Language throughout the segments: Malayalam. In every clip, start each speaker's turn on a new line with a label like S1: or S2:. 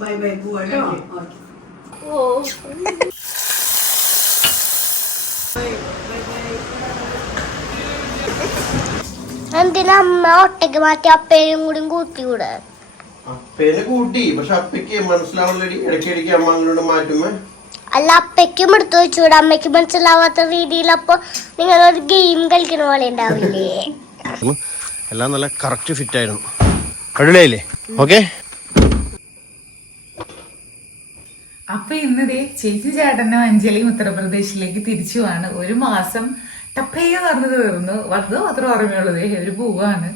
S1: ബൈ ബൈ പോവാട്ടോ
S2: ഓ എന്തിനാ അമ്മ ഒട്ടയ്ക്ക് മാറ്റി അപ്പേനും കൂടി കൂട്ടിക്കൂടെ?
S3: അപ്പേനെ കൂട്ടി പക്ഷെ അപ്പയ്ക്ക് മനസ്സിലാവുന്നടി ഇടയ്ക്കിടയ്ക്ക് അമ്മ അങ്ങോട്ട് മാറ്റുമ്പോ
S2: അല്ല അപ്പയ്ക്കും എടുത്തു വെച്ചൂടെ അമ്മയ്ക്ക് മനസ്സിലാവാത്ത രീതിയിൽ അപ്പൊ ഒരു ഗെയിം കളിക്കുന്ന പോലെ ഉണ്ടാവില്ലേ?
S3: എല്ലാം നല്ല കറക്റ്റ് ഫിറ്റ് ആയിരുന്നു കഴിയില്ലേ ഓക്കെ?
S4: അപ്പൊ ഇന്നതേ ചേച്ചി ചേട്ടനും അഞ്ജലിയും ഉത്തർപ്രദേശിലേക്ക് തിരിച്ചുവാണ് ഒരു മാസം ടപ്പയ്യ നടന്നു തീർന്നു. വർദ്ധ മാത്രം ഓർമ്മയുള്ളത് ഒരു പോവാണ്.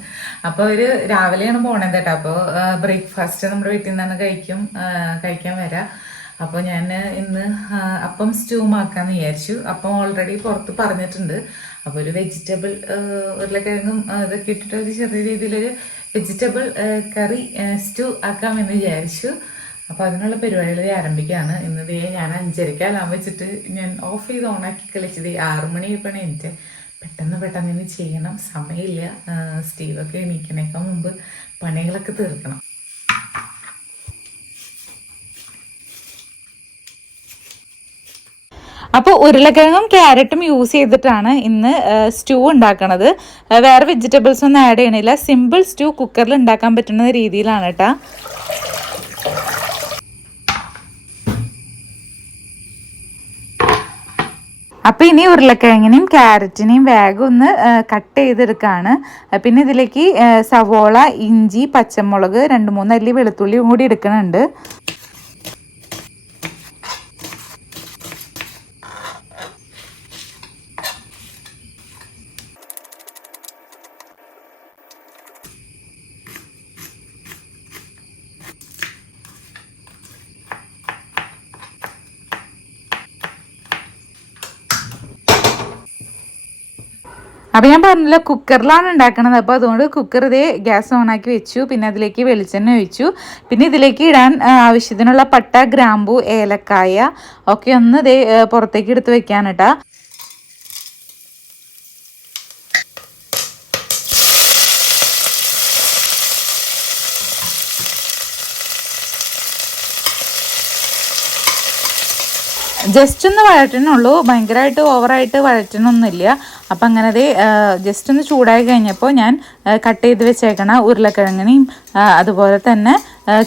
S4: അപ്പൊ അവർ രാവിലെയാണ് പോണത് കേട്ടോ. അപ്പൊ ബ്രേക്ക്ഫാസ്റ്റ് നമ്മുടെ വീട്ടിൽ നിന്നാണ് കഴിക്കും. കഴിക്കാൻ വരാം. അപ്പൊ ഞാൻ ഇന്ന് അപ്പം സ്റ്റൂ ആക്കാന്ന് വിചാരിച്ചു. അപ്പം ഓൾറെഡി പുറത്ത് പറഞ്ഞിട്ടുണ്ട്. അപ്പൊ ഒരു വെജിറ്റബിൾ ഉരുളക്കിഴങ്ങും ഇതൊക്കെ ഇട്ടിട്ട് ഒരു ചെറിയ രീതിയിലൊരു വെജിറ്റബിൾ കറി സ്റ്റൂ ആക്കാമെന്ന് വിചാരിച്ചു. അപ്പൊ അതിനുള്ള പരിപാടികൾ ആരംഭിക്കുകയാണ്. ഇന്ന് ദേ ഞാൻ അഞ്ചരക്കാലാൻ വെച്ചിട്ട് ഞാൻ ഓഫ് ചെയ്ത് ഓണാക്കി കളിച്ചത് ആറു മണി മണിയപ്പോഴാണ് എനിക്ക് പെട്ടെന്ന് പെട്ടെന്ന് ഇനി ചെയ്യണം. സമയമില്ല. സ്റ്റീവൊക്കെ എണീക്കണേക്കാൾ മുമ്പ് പണികളൊക്കെ തീർക്കണം. അപ്പോൾ ഉരുളക്കിഴങ്ങും ക്യാരറ്റും യൂസ് ചെയ്തിട്ടാണ് ഇന്ന് സ്റ്റൂ ഉണ്ടാക്കണത്. വേറെ വെജിറ്റബിൾസ് ഒന്നും ആഡ് ചെയ്യണില്ല. സിമ്പിൾ സ്റ്റൂ കുക്കറിൽ ഉണ്ടാക്കാൻ പറ്റുന്ന രീതിയിലാണ് കേട്ടോ അപ്പൊ ഇനി ഉരുളക്കിഴങ്ങിനെയും ക്യാരറ്റിനെയും വേഗം ഒന്ന് കട്ട് ചെയ്തെടുക്കാണ്. പിന്നെ ഇതിലേക്ക് സവോള ഇഞ്ചി പച്ചമുളക് രണ്ട് മൂന്ന് അല്ലി വെളുത്തുള്ളിയും കൂടി എടുക്കുന്നുണ്ട് പറഞ്ഞില്ല കുക്കറിലാണ് ഉണ്ടാക്കണത്. അപ്പോൾ അതുകൊണ്ട് കുക്കർ ഇതേ ഗ്യാസ് ഓണാക്കി വെച്ചു. പിന്നെ അതിലേക്ക് വെളിച്ചെണ്ണ ഒഴിച്ചു. പിന്നെ ഇതിലേക്ക് ഇടാൻ ആവശ്യത്തിനുള്ള പട്ട ഗ്രാമ്പു ഏലക്കായ ഒക്കെ ഒന്ന് ഇതേ പുറത്തേക്ക് എടുത്ത് വെക്കാൻ ജസ്റ്റ് ഒന്ന് വഴറ്റണുള്ളൂ ഭയങ്കരമായിട്ട് ഓവറായിട്ട് വഴറ്റണമൊന്നുമില്ല അപ്പം അങ്ങനെ അത് ജസ്റ്റ് ഒന്ന് ചൂടായി കഴിഞ്ഞപ്പോൾ ഞാൻ കട്ട് ചെയ്ത് വെച്ചേക്കണ ഉരുളക്കിഴങ്ങിനെയും അതുപോലെ തന്നെ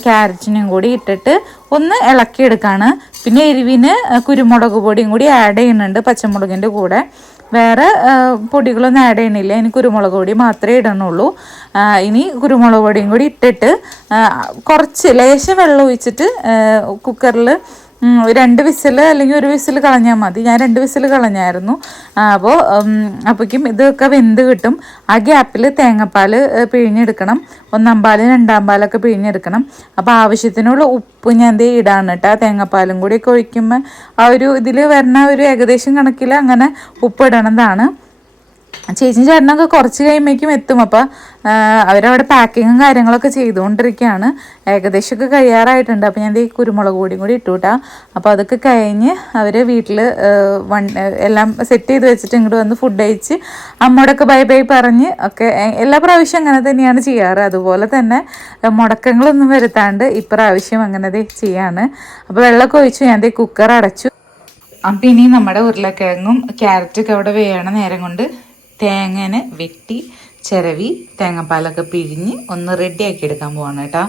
S4: ക്യാരറ്റിനും കൂടി ഇട്ടിട്ട് ഒന്ന് ഇളക്കിയെടുക്കുകയാണ് പിന്നെ എരിവിന് കുരുമുളക് പൊടിയും കൂടി ആഡ് ചെയ്യുന്നുണ്ട് പച്ചമുളകിന്റെ കൂടെ. വേറെ പൊടികളൊന്നും ആഡ് ചെയ്യണില്ല ഇനി കുരുമുളക് പൊടി മാത്രമേ ഇടണുള്ളൂ. ഇനി കുരുമുളക് പൊടിയും കൂടി ഇട്ടിട്ട് കുറച്ച് ലേശം വെള്ളം ഒഴിച്ചിട്ട് കുക്കറിൽ രണ്ട് വിസിൽ അല്ലെങ്കിൽ ഒരു വിസിൽ കളഞ്ഞാൽ മതി. ഞാൻ രണ്ട് വിസിൽ കളഞ്ഞായിരുന്നു. അപ്പോൾ അപ്പോഴേക്കും ഇതൊക്കെ വെന്ത് കിട്ടും. ആ ഗ്യാപ്പിൽ തേങ്ങാപ്പാൽ പിഴിഞ്ഞെടുക്കണം. ഒന്നാം പാൽ രണ്ടാം പാലൊക്കെ പിഴിഞ്ഞെടുക്കണം. അപ്പോൾ ആവശ്യത്തിനുള്ള ഉപ്പ് ഞാൻ ദേ ഇടാണ് കേട്ടോ തേങ്ങാപ്പാലും കൂടി ഒക്കെ ഒഴിക്കുമ്പോൾ ആ ഒരു ഇതിൽ വരുന്ന ഒരു ഏകദേശം കണക്കിൽ അങ്ങനെ ഉപ്പ് ഇടണതാണ്. ചേച്ചി ചേട്ടനൊക്കെ കുറച്ച് കഴിയുമ്പോഴേക്കും എത്തും. അപ്പം അവരവിടെ പാക്കിങ്ങും കാര്യങ്ങളൊക്കെ ചെയ്തുകൊണ്ടിരിക്കുകയാണ്. ഏകദേശമൊക്കെ കഴിയാറായിട്ടുണ്ട്. അപ്പം ഞാൻ ഈ കുരുമുളക് പൊടിയും കൂടി ഇട്ടു കേട്ടോ അപ്പോൾ അതൊക്കെ കഴിഞ്ഞ് അവർ വീട്ടിൽ വൺ എല്ലാം സെറ്റ് ചെയ്ത് വെച്ചിട്ട് ഇങ്ങോട്ട് വന്ന് ഫുഡ് കഴിച്ച് അമ്മയോടൊക്കെ ബൈ ബൈ പറഞ്ഞ് ഒക്കെ എല്ലാ പ്രാവശ്യം അങ്ങനെ തന്നെയാണ് ചെയ്യാറ്. അതുപോലെ തന്നെ മുടക്കങ്ങളൊന്നും വരുത്താണ്ട് ഇപ്രാവശ്യം അങ്ങനെ ചെയ്യാണ്. അപ്പോൾ വെള്ളമൊക്കെ ഒഴിച്ചു. ഞാൻ കുക്കർ അടച്ചു. അപ്പം ഇനി നമ്മുടെ ഉരുളക്കിഴങ്ങും ക്യാരറ്റൊക്കെ അവിടെ വേണ നേരം കൊണ്ട് തേങ്ങനെ വെട്ടി ചിരവി തേങ്ങാപ്പാലൊക്കെ പിഴിഞ്ഞ് ഒന്ന് റെഡിയാക്കി എടുക്കാൻ പോവാണ് കേട്ടോ.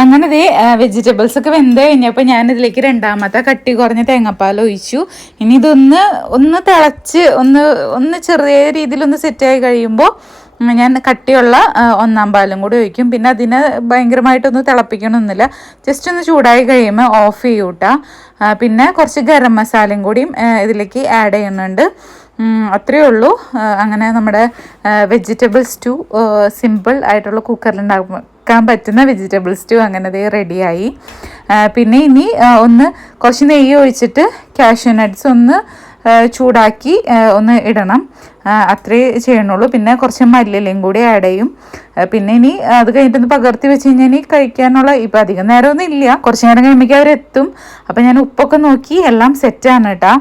S4: അങ്ങനെ ദേ വെജിറ്റബിൾസ് ഒക്കെ വെന്ത് കഴിഞ്ഞപ്പോൾ ഞാൻ ഇതിലേക്ക് രണ്ടാമത്തെ കട്ടി കുറഞ്ഞ തേങ്ങാപ്പാൽ ഒഴിച്ചു. ഇനി ഇതൊന്ന് ഒന്ന് തിളച്ച് ഒന്ന് ഒന്ന് ചെറിയ രീതിയിലൊന്ന് സെറ്റായി കഴിയുമ്പോൾ ഞാൻ കട്ടിയുള്ള ഒന്നാം പാലും കൂടി ഒഴിക്കും. പിന്നെ അതിനെ ഭയങ്കരമായിട്ടൊന്ന് തിളപ്പിക്കണമെന്നില്ല ജസ്റ്റ് ഒന്ന് ചൂടായി കഴിയുമ്പോൾ ഓഫ് ചെയ്യൂട്ടാ. പിന്നെ കുറച്ച് ഗരം മസാലയും കൂടിയും ഇതിലേക്ക് ആഡ് ചെയ്യുന്നുണ്ട്. അത്രയേ ഉള്ളൂ. അങ്ങനെ നമ്മുടെ വെജിറ്റബിൾസ് ടു സിമ്പിൾ ആയിട്ടുള്ള കുക്കറിൽ ഉണ്ടാകുമ്പോൾ വെക്കാൻ പറ്റുന്ന വെജിറ്റബിൾ സ്റ്റൂ അങ്ങനെ ദേ റെഡിയായി പിന്നെ ഇനി ഒന്ന് കുറച്ച് നെയ്യ് ഒഴിച്ചിട്ട് കാഷ്യൂ നട്ട്സ് ഒന്ന് ചൂടാക്കി ഒന്ന് ഇടണം. അത്രേ ചെയ്യണുള്ളൂ. പിന്നെ കുറച്ച് മല്ലിലയും കൂടി ആഡ് ചെയ്യും. പിന്നെ ഇനി അത് കഴിഞ്ഞിട്ടൊന്ന് പകർത്തി വെച്ച് കഴിഞ്ഞാൽ ഇനി കഴിക്കാനുള്ള ഇപ്പം അധികം നേരമൊന്നും ഇല്ല. കുറച്ച് നേരം കഴിയുമ്പോഴേക്കും അവരെത്തും. അപ്പം ഞാൻ ഉപ്പൊക്കെ നോക്കി എല്ലാം സെറ്റാണ് കേട്ടോ.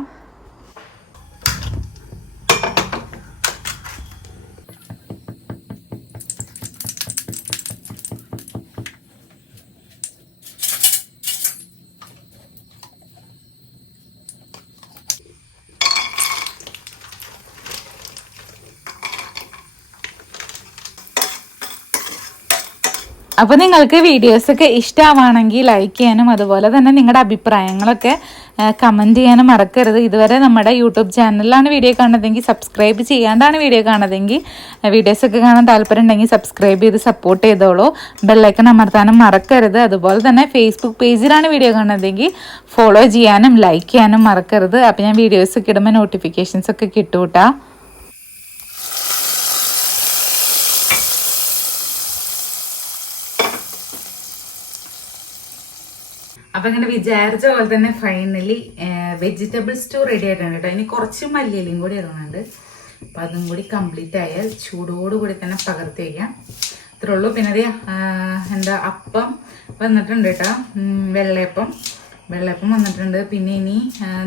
S4: അപ്പോൾ നിങ്ങൾക്ക് വീഡിയോസൊക്കെ ഇഷ്ടമാണെങ്കിൽ ലൈക്ക് ചെയ്യാനും അതുപോലെ തന്നെ നിങ്ങളുടെ അഭിപ്രായങ്ങളൊക്കെ കമന്റ് ചെയ്യാനും മറക്കരുത്. ഇതുവരെ നമ്മുടെ യൂട്യൂബ് ചാനലിലാണ് വീഡിയോ കാണുന്നതെങ്കിൽ സബ്സ്ക്രൈബ് ചെയ്യാണ്ടാണ് വീഡിയോ കാണുന്നതെങ്കിൽ വീഡിയോസൊക്കെ കാണാൻ താല്പര്യം ഉണ്ടെങ്കിൽ സബ്സ്ക്രൈബ് ചെയ്ത് സപ്പോർട്ട് ചെയ്തോളൂ. ബെല്ലൈക്കൺ അമർത്താനും മറക്കരുത്. അതുപോലെ തന്നെ ഫേസ്ബുക്ക് പേജിലാണ് വീഡിയോ കാണുന്നതെങ്കിൽ ഫോളോ ചെയ്യാനും ലൈക്ക് ചെയ്യാനും മറക്കരുത്. അപ്പോൾ ഞാൻ വീഡിയോസൊക്കെ ഇടുമ്പോൾ നോട്ടിഫിക്കേഷൻസ് ഒക്കെ കിട്ടൂട്ടാ. അപ്പൊ ഇങ്ങനെ വിചാരിച്ച പോലെ തന്നെ ഫൈനലി വെജിറ്റബിൾ സ്റ്റൂ റെഡി ആയിട്ടുണ്ട് കേട്ടോ. ഇനി കുറച്ച് മല്ലിയിലും കൂടി ഇടുന്നുണ്ട്. അപ്പൊ അതും കൂടി കംപ്ലീറ്റ് ആയാൽ ചൂടോടുകൂടി തന്നെ പകർത്തി വയ്ക്കാം. ഇത്രേ ഉള്ളൂ. പിന്നെ അതേ എന്താ അപ്പം വന്നിട്ടുണ്ട് കേട്ടോ. വെള്ളയപ്പം. വെള്ളയപ്പം വന്നിട്ടുണ്ട്. പിന്നെ ഇനി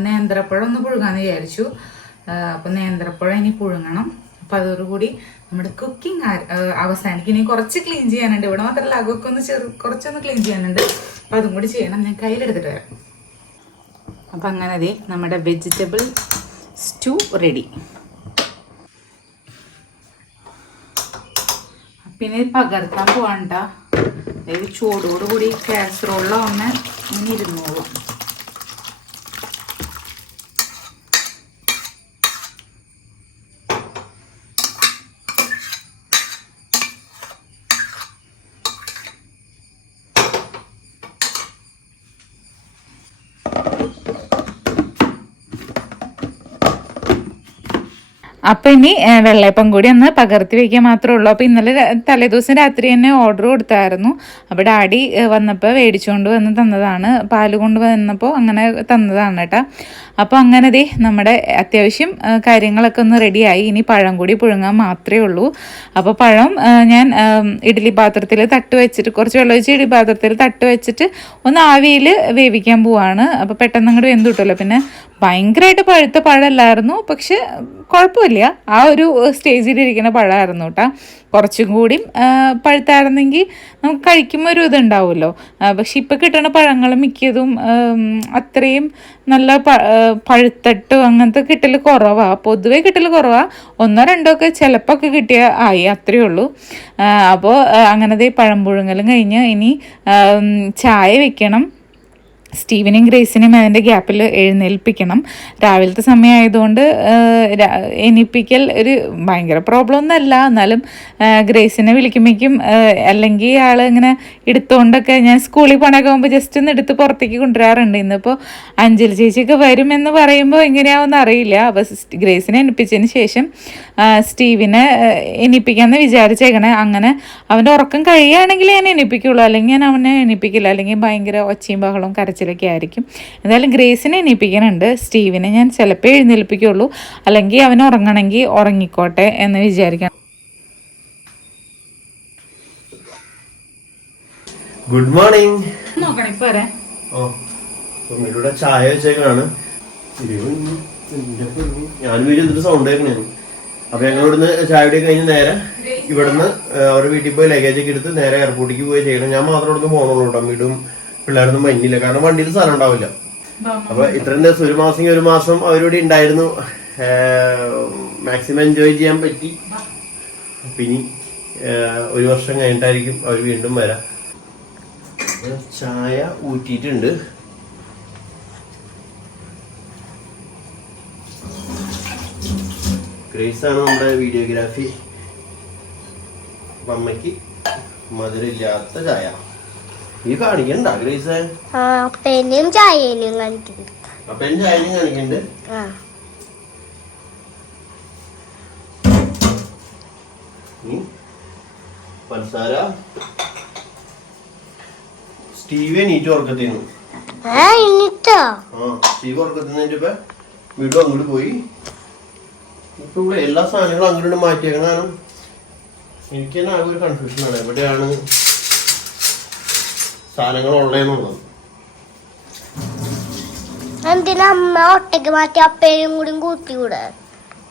S4: നേന്ത്രപ്പഴം ഒന്ന് പുഴുകാന്ന് വിചാരിച്ചു. അപ്പൊ നേന്ത്രപ്പഴം ഇനി പുഴുങ്ങണം. അപ്പൊ അതോടുകൂടി നമ്മുടെ കുക്കിംഗ് അവസാനിക്കും ഇനി കുറച്ച് ക്ലീൻ ചെയ്യാനുണ്ട്. ഇവിടെ മാത്രമല്ല അകൊക്കെ ഒന്ന് ചെറു കുറച്ചൊന്ന് ക്ലീൻ ചെയ്യാനുണ്ട്. അപ്പൊ അതും കൂടി ചെയ്യണം. ഞാൻ കയ്യിലെടുത്തിട്ട് വരാം. അപ്പം അങ്ങനെ അതെ നമ്മുടെ വെജിറ്റബിൾ സ്റ്റൂ റെഡി പിന്നെ പകർത്താൻ പോകണ്ട അതായത് ചൂടോടുകൂടി കാസറോളിലൊന്ന് ഇങ്ങനെ ഇരുന്നോളും. അപ്പൊ ഇനി വെള്ളയപ്പം കൂടി ഒന്ന് പകർത്തി വയ്ക്കാൻ മാത്രമേ ഉള്ളൂ. അപ്പോൾ ഇന്നലെ തലേദിവസം രാത്രി തന്നെ ഓർഡർ കൊടുത്തായിരുന്നു. അപ്പോൾ ഡാഡി വന്നപ്പോൾ വന്നപ്പോ മേടിച്ചുകൊണ്ട് വന്ന് തന്നതാണ്. പാൽ കൊണ്ട് വന്നപ്പോൾ അങ്ങനെ തന്നതാണ് കേട്ടോ. അപ്പോൾ അങ്ങനെ ദേ നമ്മുടെ അത്യാവശ്യം കാര്യങ്ങളൊക്കെ ഒന്ന് റെഡിയായി ഇനി പഴം കൂടി പുഴുങ്ങാൻ മാത്രമേ ഉള്ളൂ. അപ്പോൾ പഴം ഞാൻ ഇഡ്ഡലി പാത്രത്തിൽ തട്ട് വെച്ചിട്ട് കുറച്ച് വെള്ളം ഒഴിച്ച് ഇഡ്ഡലി പാത്രത്തിൽ തട്ട് വെച്ചിട്ട് ഒന്ന് ആവിയിൽ വേവിക്കാൻ പോവാണ്. അപ്പോൾ പെട്ടെന്ന് അങ്ങോട്ട് വെന്ത് കിട്ടുമല്ലോ പിന്നെ ഭയങ്കരമായിട്ട് പഴുത്ത പഴമല്ലായിരുന്നു. പക്ഷെ കുഴപ്പമില്ല. ആ ഒരു സ്റ്റേജിലിരിക്കുന്ന പഴമായിരുന്നു കേട്ടോ. കുറച്ചും കൂടി പഴുത്തായിരുന്നെങ്കിൽ നമുക്ക് കഴിക്കുമ്പോൾ ഒരു ഇതുണ്ടാവുമല്ലോ. പക്ഷെ ഇപ്പം കിട്ടുന്ന പഴങ്ങൾ മിക്കതും അത്രയും നല്ല പഴുത്തട്ട് അങ്ങനത്തെ കിട്ടൽ കുറവാണ് പൊതുവേ കിട്ടൽ കുറവാണ് ഒന്നോ രണ്ടോ ഒക്കെ ചിലപ്പോൾ ഒക്കെ കിട്ടിയ ആയി അത്രയേ ഉള്ളൂ. അപ്പോൾ അങ്ങനത്തെ പഴം പുഴുങ്ങലും കഴിഞ്ഞ് ഇനി ചായ വെക്കണം. സ്റ്റീവനെയും ഗ്രേസിനെയും അതിന്റെ ഗ്യാപ്പിൽ എഴുന്നേൽപ്പിക്കണം. രാവിലത്തെ സമയമായതുകൊണ്ട് എണീപ്പിക്കൽ ഒരു ഭയങ്കര പ്രോബ്ലം ഒന്നല്ല എന്നാലും ഗ്രേസിനെ വിളിക്കുമ്പോഴേക്കും അല്ലെങ്കിൽ ആൾ ഇങ്ങനെ എടുത്തുകൊണ്ടൊക്കെ ഞാൻ സ്കൂളിൽ പോകണമൊക്കെ പോകുമ്പോൾ ജസ്റ്റ് ഒന്ന് എടുത്ത് പുറത്തേക്ക് കൊണ്ടുവരാറുണ്ട്. ഇന്നിപ്പോൾ അഞ്ജലി ചേച്ചിയൊക്കെ വരുമെന്ന് പറയുമ്പോൾ എങ്ങനെയാവുമെന്ന് അറിയില്ല. അപ്പോൾ ഗ്രേസിനെ എണിപ്പിച്ചതിന് ശേഷം സ്റ്റീവിനെ എണീപ്പിക്കാമെന്ന് വിചാരിച്ചേക്കണേ. അങ്ങനെ അവന്റെ ഉറക്കം കഴിയുകയാണെങ്കിൽ ഞാൻ എണീപ്പിക്കുള്ളൂ. അല്ലെങ്കിൽ ഞാൻ അവനെ എണിപ്പിക്കില്ല. അല്ലെങ്കിൽ ഭയങ്കര ഒച്ചയും ബഹളവും കരച്ചിലൊക്കെ ആയിരിക്കും. എന്തായാലും ഗ്രേസിനെ എണീപ്പിക്കാനുണ്ട്. സ്റ്റീവിനെ ഞാൻ ചിലപ്പോൾ എഴുന്നേൽപ്പിക്കുള്ളൂ. അല്ലെങ്കിൽ അവൻ ഉറങ്ങണമെങ്കിൽ ഉറങ്ങിക്കോട്ടെ എന്ന് വിചാരിക്കണം.
S3: ഗുഡ് മോർണിംഗ്
S4: നോക്കണം ഇപ്പൊ വരാം.
S3: ഓ മമ്മിയുടെ ചായ വെച്ചേക്കാണ് ഞാനും വീട്ടിൽ എന്നിട്ട് സൗണ്ട് കേൾക്കണേನು അപ്പൊ ഞങ്ങൾ ഇവിടുന്ന് ചായ കുടി കഴിഞ്ഞ് നേരെ ഇവിടുന്ന് അവരുടെ വീട്ടിൽ പോയി ലഗേജ് ഒക്കെ എടുത്ത് നേരെ എയർപോർട്ടിലേക്ക് പോയി ചെയ്യണം. ഞാൻ മാത്രം ഇവിടുന്ന് പോകണുള്ളൂ കേട്ടോ. വീടും പിള്ളേരൊന്നും മഞ്ഞില്ല. കാരണം വണ്ടിയിൽ സ്ഥലം ഉണ്ടാവില്ല. അപ്പൊ ഇത്രയും ദിവസം ഒരു മാസം ഒരു മാസം അവരോട് ഉണ്ടായിരുന്നു. മാക്സിമം എൻജോയ് ചെയ്യാൻ പറ്റി. പിന്നെ ഒരു വർഷം കഴിഞ്ഞിട്ടായിരിക്കും അവർ വീണ്ടും വരാം. ചായ ഊറ്റിയിട്ടുണ്ട്. ഗ്രേസ് ആണ് നമ്മുടെ വീഡിയോഗ്രാഫി അമ്മയ്ക്ക് മധുരമില്ലാത്ത ചായ. നീ കാണിക്കണ്ട ഗ്രേസ്
S2: ആ പെനും ചായനും കാണിക്കുന്നുണ്ട്
S3: അപ്പൊ എന്റെ ചായയും കാണിക്കണ്ട്.
S2: ആ.
S3: പഞ്ചസാര ടി വി നീറ്റ് ഉറക്കത്തിന്നു
S2: സ്റ്റീവ് ഇന്നിട്ടോ
S3: ആ ടി വി ഉറക്കത്തിന് ഇപ്പൊ വീണ്ടും അങ്ങോട്ട് പോയി. ഇപ്പൊ ഇവിടെ എല്ലാ സാധനങ്ങളും അങ്ങോട്ട് മാറ്റിയേക്കണം എനിക്ക് തന്നെ ആകെ ഒരു കൺഫ്യൂഷനാണ് എവിടെയാണ് സാധനങ്ങൾ ഉള്ളതെന്നുള്ളത്
S2: എന്തിനാ അമ്മ ഒട്ടയ്ക്ക് മാറ്റി അപ്പേനും കൂടി കൂട്ടിക്കൂടെ?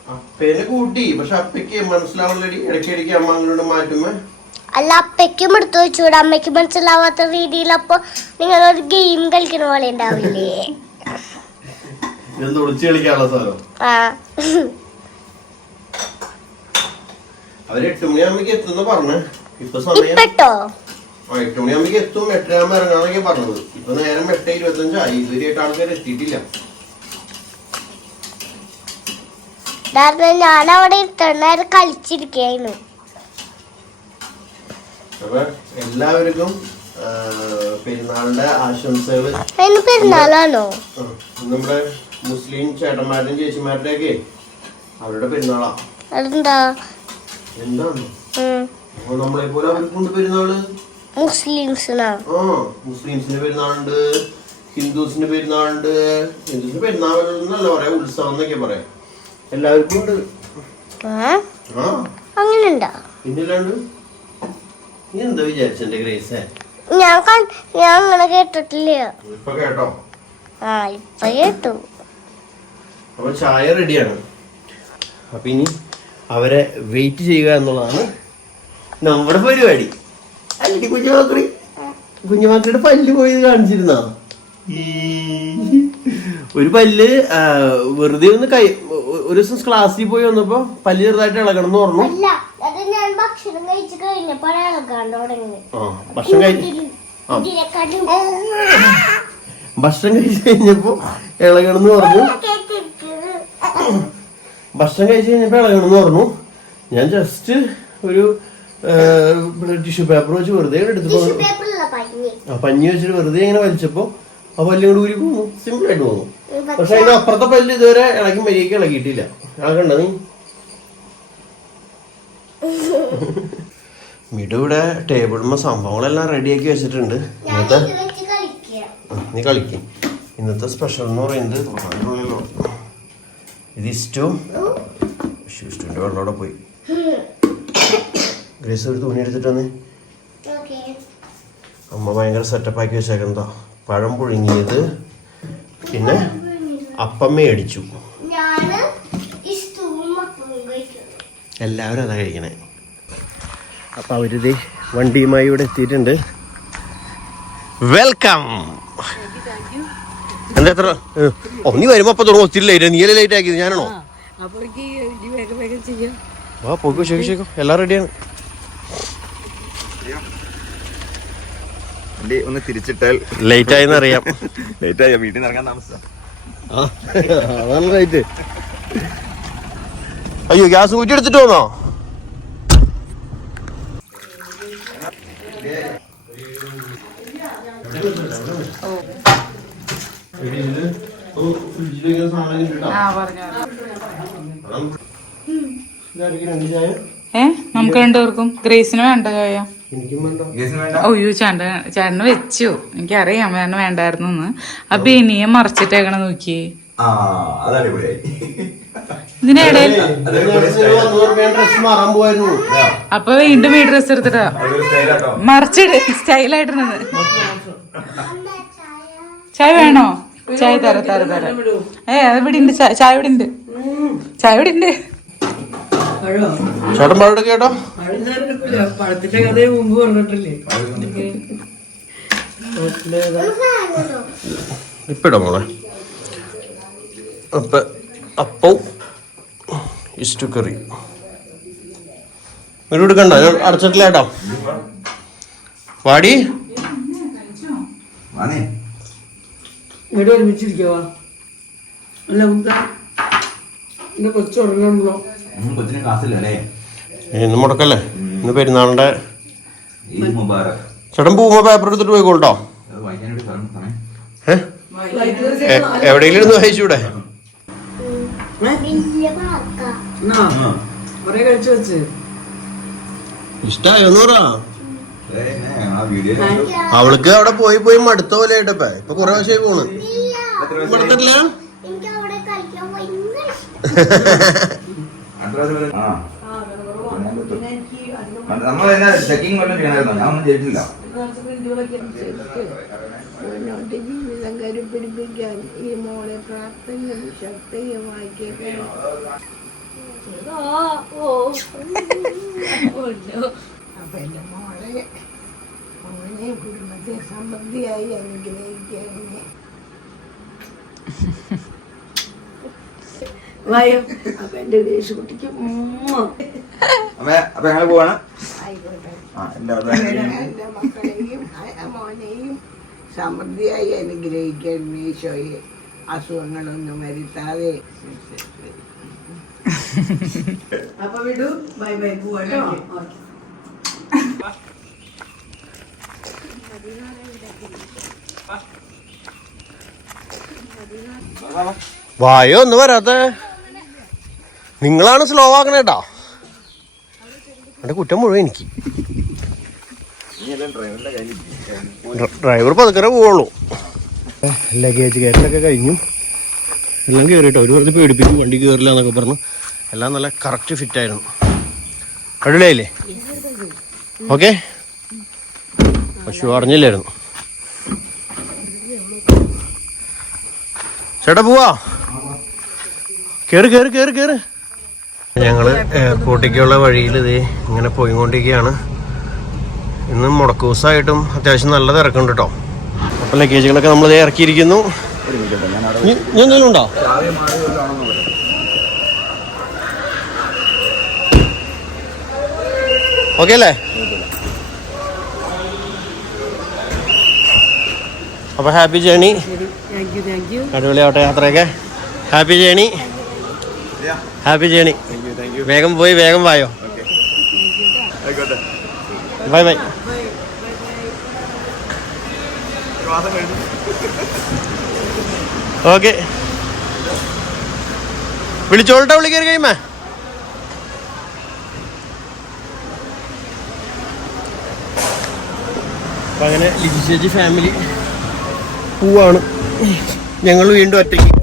S3: അപ്പേനെ കൂട്ടി പക്ഷെ അപ്പയ്ക്ക് മനസ്സിലാവുന്നില്ലടി ഇടയ്ക്കിടയ്ക്ക് അമ്മ അങ്ങോട്ട് മാറ്റുമ്പോ
S2: അല്ല അപ്പയ്ക്കും എടുത്തു വെച്ചൂടെ അമ്മയ്ക്ക് മനസ്സിലാവാത്ത രീതിയിൽ അപ്പൊ ഒരു ഗെയിം കളിക്കുന്ന പോലെ ഉണ്ടാവില്ലേ?
S3: ഒളിച്ചു കളിക്കാനുള്ള സാധനം.
S2: ആ.
S3: അവർ എട്ട് മണിയാകുമ്പോ എത്തുന്ന പറഞ്ഞേ. ഇപ്പൊ സമയം എട്ട് മണിയാകുമ്പോൾ എത്തും എട്ടരയാകുമ്പോ ഇറങ്ങാന്നൊക്കെ പറഞ്ഞത്. ഇപ്പൊ നേരം എട്ട് ഇരുപത്തഞ്ചായി. ഇതുവരെയായിട്ട് ആൾക്കാർ എത്തിയിട്ടില്ല.
S2: ഞാൻ അവിടെ കളിച്ചിരിക്കായിരുന്നു
S3: അപ്പൊ എല്ലാവർക്കും പെരുന്നാളിന്റെ ആശംസകൾ.
S2: പെരുന്നാളാണോ?
S3: നമ്മുടെ മുസ്ലിം ചേട്ടന്മാരുടെയും ചേച്ചിമാരുടെ ഒക്കെ അവരുടെ പെരുന്നാളാ.
S2: എന്താ
S3: എന്താണ്? നമ്മളെ പോലെ അവർക്കുണ്ട് പെരുന്നാൾ.
S2: മുസ്ലിംസിനാ.
S3: പെരുന്നാളുണ്ട് ഹിന്ദുസിന് പെരുന്നാളുണ്ട്. ഹിന്ദുസിന് പെരുന്നാൾ പറയാ ഉത്സവം എന്നൊക്കെ പറയാം. എല്ലാവർക്കും ഉണ്ട്.
S2: ആ?
S3: ആ.
S2: അങ്ങനെ
S3: പിന്നില്ലാണ്ട് നീ എന്താ വിചാരിച്ചെന്റെ ഗ്രേസേ?
S2: ഞാൻ ഞാൻ അങ്ങനെ കേട്ടിട്ടില്ല.
S3: ഇപ്പൊ കേട്ടോ.
S2: ആ ഇപ്പൊ കേട്ടു.
S3: അപ്പൊ ചായ റെഡിയാണ്. അപ്പൊ ഇനി അവരെ വെയിറ്റ് ചെയ്യുക എന്നുള്ളതാണ് നമ്മുടെ പരിപാടി. അല്ലടി കുഞ്ഞുമാക്രി കുഞ്ഞുമാക്രിയുടെ പല്ല് പോയി കാണിച്ചിരുന്ന? ഒരു പല്ല് വെറുതെ ഒന്ന് കൈ ഒരു ദിവസം ക്ലാസ്സിൽ പോയി വന്നപ്പോ പല്ല് ചെറുതായിട്ട് ഇളകണം എന്ന് പറഞ്ഞു
S2: അല്ല അത് ഞാൻ ഭക്ഷണം കഴിച്ചു
S3: കഴിഞ്ഞപ്പോ ഇളകണം എന്ന് പറഞ്ഞു ഭക്ഷണം കഴിച്ചു കഴിഞ്ഞപ്പോ ഇളകണമെന്ന് പറഞ്ഞു ഞാൻ ജസ്റ്റ് ഒരു ടിഷ്യൂ പേപ്പർ വെച്ച് വെറുതെ എടുത്തു
S2: ടിഷ്യൂ പേപ്പറിലുള്ള പഞ്ഞി.
S3: ആ പഞ്ഞി വെച്ചിട്ട് വെറുതെ ഇങ്ങനെ വലിച്ചപ്പോ ആ പല്ലും കൂടി ഊരി പോകുന്നു. സിമ്പിൾ ആയിട്ട് പോകുന്നു പക്ഷെ അതിന്റെ അപ്പുറത്തെ പല്ല് ഇതുവരെ ഇളകി മര്യാദയ്ക്ക് ഇളകിയിട്ടില്ല. ഇളകണ്ട നീ? മിടു ഇവിടെ ടേബിളിന്മ സംഭവങ്ങളെല്ലാം റെഡിയാക്കി വെച്ചിട്ടുണ്ട്. ഇന്നത്തെ നീ കളിക്കും. ഇന്നത്തെ സ്പെഷ്യൽ എന്ന് പറയുന്നത് അതിനുള്ളിലോ ഇത് ഇഷ്ടവും ഇഷ്ടന്റെ വെള്ളം അവിടെ പോയി. ഗ്രേസ് ഒരു തുണി എടുത്തിട്ട് വന്നേ
S2: ഓക്കെ.
S3: അമ്മ ഭയങ്കര സെറ്റപ്പാക്കി ആക്കി വെച്ചേക്കുന്നതാ പഴം പുഴുങ്ങിയത്. പിന്നെ അപ്പം മേടിച്ചു.
S2: കഴിക്കുന്നു.
S3: എല്ലാവരും അതാ കഴിക്കണേ. അപ്പം അവരിത് വണ്ടിയുമായി ഇവിടെ എത്തിയിട്ടുണ്ട്. വെൽക്കം എന്താ എത്ര? ഓ നീ വരുമ്പോ അപ്പൊ തുടങ്ങും. ഒത്തിരി ലൈറ്റ് നീ ലൈറ്റ് ആക്കിയത്? ഞാനാണോ?
S1: അപ്പോഴേക്ക് ഇനി വേഗം വേഗം ചെയ്യാം.
S3: വാ ശരി ശരി എല്ലാം റെഡിയാണ്
S5: വണ്ടി ഒന്ന് തിരിച്ചിട്ടാൽ
S3: ലേറ്റ് ആയെന്ന് അറിയാം
S5: ലേറ്റ് ആയ വീട്ടിൽ നിന്ന് ഇറങ്ങാൻ താമസം
S3: റൈറ്റ് അയ്യോ ഗ്യാസ് കുറ്റി എടുത്തിട്ട് വന്നോ?
S4: ഏ? നമുക്ക് രണ്ടുപേർക്കും ഗ്രേസിന് വേണ്ട ചായ.
S3: എനിക്കും വേണ്ട.
S5: വേണ്ട.
S4: അയ്യോ ചേട്ടൻ ചേട്ടന് വെച്ചു. എനിക്കറിയാം ചേട്ടന് വേണ്ടായിരുന്നു എന്ന്. അപ്പൊ ഇനിയും മറിച്ചിട്ടേക്കണ
S5: നോക്കി
S4: ഇതിനിടയിൽ അപ്പൊ വീണ്ടും ഈ ഡ്രസ് എടുത്തിട്ടാ?
S5: സ്റ്റൈലായിട്ടുണ്ട്
S4: മറിച്ചിട്. സ്റ്റൈലായിട്ടിരുന്നത് ചായ വേണോ? ചായ തര തര തര. ഏ അത് ഇവിടെ ഉണ്ട് ചായ ചായ ഇവിടെ ഉണ്ട് ചായ ഇവിടെ ഉണ്ട്
S3: ചേട്ടൻ കേട്ടോ?
S1: പഴത്തിന്റെ കഥയെ മുമ്പ് പറഞ്ഞിട്ടില്ലേ?
S3: ഇപ്പിടാ മോളെ. അപ്പ അപ്പം ഇസ്റ്റു കറി. ഒരു എടുക്കണ്ട ഞാൻ അടച്ചിട്ടില്ല കേട്ടോ. വാടി.
S5: വാനേ
S1: ഇവിടെ ഒരുമിച്ചിരിക്കവാ. അല്ല കൊച്ചു ഉറങ്ങണല്ലോ
S5: കൊച്ചിന് ക്ലാസ്സില്ല അല്ലേ?
S3: ഇന്ന് മുടക്കല്ലേ ഇന്ന് പെരുന്നാളിന്റെ ചേട്ടൻ പൂമ പേപ്പർ എടുത്തിട്ട് പോയിക്കോട്ടോ എവിടെയെങ്കിലും ഇരുന്ന് വായിച്ചൂടെ?
S2: വലിയ പാക്ക
S1: എന്നാ കൊറേ കഴിച്ചു വെച്ച്.
S3: ഇഷ്ടായോ നൂറാ?
S5: ഏ, ഏ, ആ വീഡിയോ
S3: അവൾക്ക് അവിടെ പോയി പോയി മടുത്ത പോലെ ആയിട്ടപ്പ ഇപ്പൊ കൊറേ വശമായി പോണ്. മടുത്തിട്ടില്ല?
S5: അത് നമ്മൾ തന്നെ ചെക്കിങ് വല്ലതും ചെയ്യണമായിരുന്നോ. ഞാൻ ഒന്നും ചെയ്തിട്ടില്ല.
S6: മുന്നോട്ട് ജീവിതം കരുപിടിപ്പിക്കാൻ ഈ മോളെ പ്രാർത്ഥനയും ശക്തിയും വായിക്കട്ടെ അപ്പൊ എന്റെ മോളെ മോനെ കുടുംബത്തെ സമൃദ്ധിയായി അനുഗ്രഹിക്കണേ
S1: വായോ. അപ്പൊ എന്റെ ദേശക്കുട്ടിക്ക് ഉമ്മ.
S5: അമ്മേ അപ്പൊ ഞങ്ങൾ പോവാണ്.
S6: ആയിക്കോട്ടെ.
S5: ആ എന്റെ അവിടെ
S6: എന്റെ മക്കളെയും ആ മോനെയും സമൃദ്ധിയായി അനുഗ്രഹിക്കാൻ മീശോയെ അസുഖങ്ങളൊന്നും വരുത്താതെ.
S1: അപ്പൊ വിടൂ. ബൈ ബൈ പോവാട്ടോ ഓക്കെ
S3: വായോ ഒന്ന് വരാത്ത. നിങ്ങളാണ് സ്ലോ ആക്കണേട്ടാ എന്റെ കുറ്റം മുഴുവൻ എനിക്ക്. ഡ്ര- ഡ്രൈവർ പതുക്കരെ പോവുള്ളൂ. ലഗേജ് കയറ്റലൊക്കെ കഴിഞ്ഞു. എല്ലാം കയറിട്ടോ ഒരു പറഞ്ഞ് പേടിപ്പിക്കും വണ്ടി കയറില്ല എന്നൊക്കെ പറഞ്ഞു. എല്ലാം നല്ല കറക്റ്റ് ഫിറ്റ് ആയിരുന്നു. കഴിയില്ലേ ഓക്കെ. പശു അറിഞ്ഞില്ലായിരുന്നു. ചേട്ടാ പോവാ. കയറി കയറി കയറി കേറ്. ഞങ്ങൾ എയർപോർട്ടിലേക്കുള്ള വഴിയിൽ ഇത് ഇങ്ങനെ പോയിക്കൊണ്ടിരിക്കുകയാണ്. ഇന്ന് മുടക്കൂസായിട്ടും അത്യാവശ്യം നല്ല തിരക്കുണ്ട് കേട്ടോ അപ്പൊ ലഗേജുകളൊക്കെ നമ്മൾ ഇറക്കിയിരിക്കുന്നു. ഇനി എന്തെങ്കിലും ഉണ്ടോ? ഓക്കെ അല്ലേ? അപ്പൊ ഹാപ്പി ജേണി. അടിപൊളിയാവട്ടെ യാത്രയൊക്കെ. Happy journey. ഹാപ്പി ജേണി വേഗം പോയി വേഗം വായോ. Bye bye. ഓക്കെ. വിളിച്ചോളട്ടെ വിളി കയറി കഴിയുമ്പോ. അപ്പൊ അങ്ങനെ ലിജി ചേച്ചി ഫാമിലി പോവാണ്. ഞങ്ങൾ വീണ്ടും ഒറ്റയ്ക്ക്.